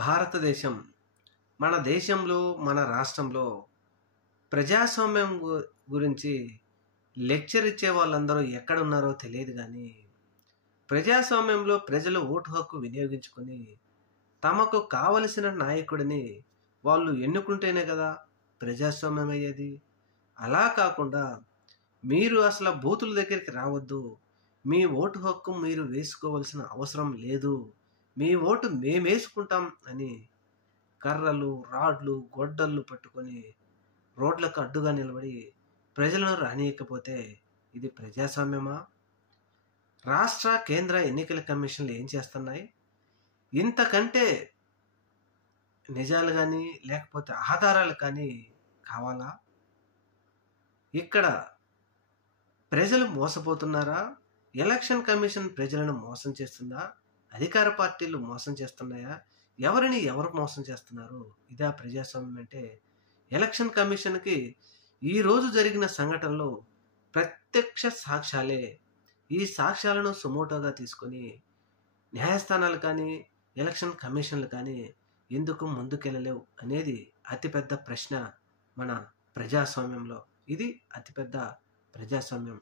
భారతదేశం మన దేశంలో మన రాష్ట్రంలో ప్రజాస్వామ్యం గురించి లెక్చర్ ఇచ్చే వాళ్ళందరూ ఎక్కడున్నారో తెలియదు. కానీ ప్రజాస్వామ్యంలో ప్రజలు ఓటు హక్కు వినియోగించుకొని తమకు కావలసిన నాయకుడిని వాళ్ళు ఎన్నుకుంటేనే కదా ప్రజాస్వామ్యం అయ్యేది. అలా కాకుండా మీరు అసలు బూతుల దగ్గరికి రావద్దు, మీ ఓటు హక్కు మీరు వేసుకోవాల్సిన అవసరం లేదు, మీ ఓటు మేమేసుకుంటాం అని కర్రలు, రాడ్లు, గొడ్డళ్ళు పట్టుకొని రోడ్లకు అడ్డుగా నిలబడి ప్రజలను రానియకపోతే ఇది ప్రజాస్వామ్యమా? రాష్ట్ర కేంద్ర ఎన్నికల కమిషన్లు ఏం చేస్తున్నాయి? ఇంతకంటే నిజాలు కానీ లేకపోతే ఆధారాలు కానీ కావాలా? ఇక్కడ ప్రజలు మోసపోతున్నారా? ఎలక్షన్ కమిషన్ ప్రజలను మోసం చేస్తుందా? అధికార పార్టీలు మోసం చేస్తున్నాయా? ఎవరిని ఎవరు మోసం చేస్తున్నారు? ఇదా ప్రజాస్వామ్యం అంటే? ఎలక్షన్ కమిషన్కి ఈరోజు జరిగిన సంఘటనలో ప్రత్యక్ష సాక్ష్యాలే. ఈ సాక్ష్యాలను సుమోటోగా తీసుకొని న్యాయస్థానాలు కానీ ఎలక్షన్ కమిషన్లు కానీ ఎందుకు ముందుకెళ్ళలేవు అనేది అతిపెద్ద ప్రశ్న మన ప్రజాస్వామ్యంలో. ఇది అతిపెద్ద ప్రజాస్వామ్యం.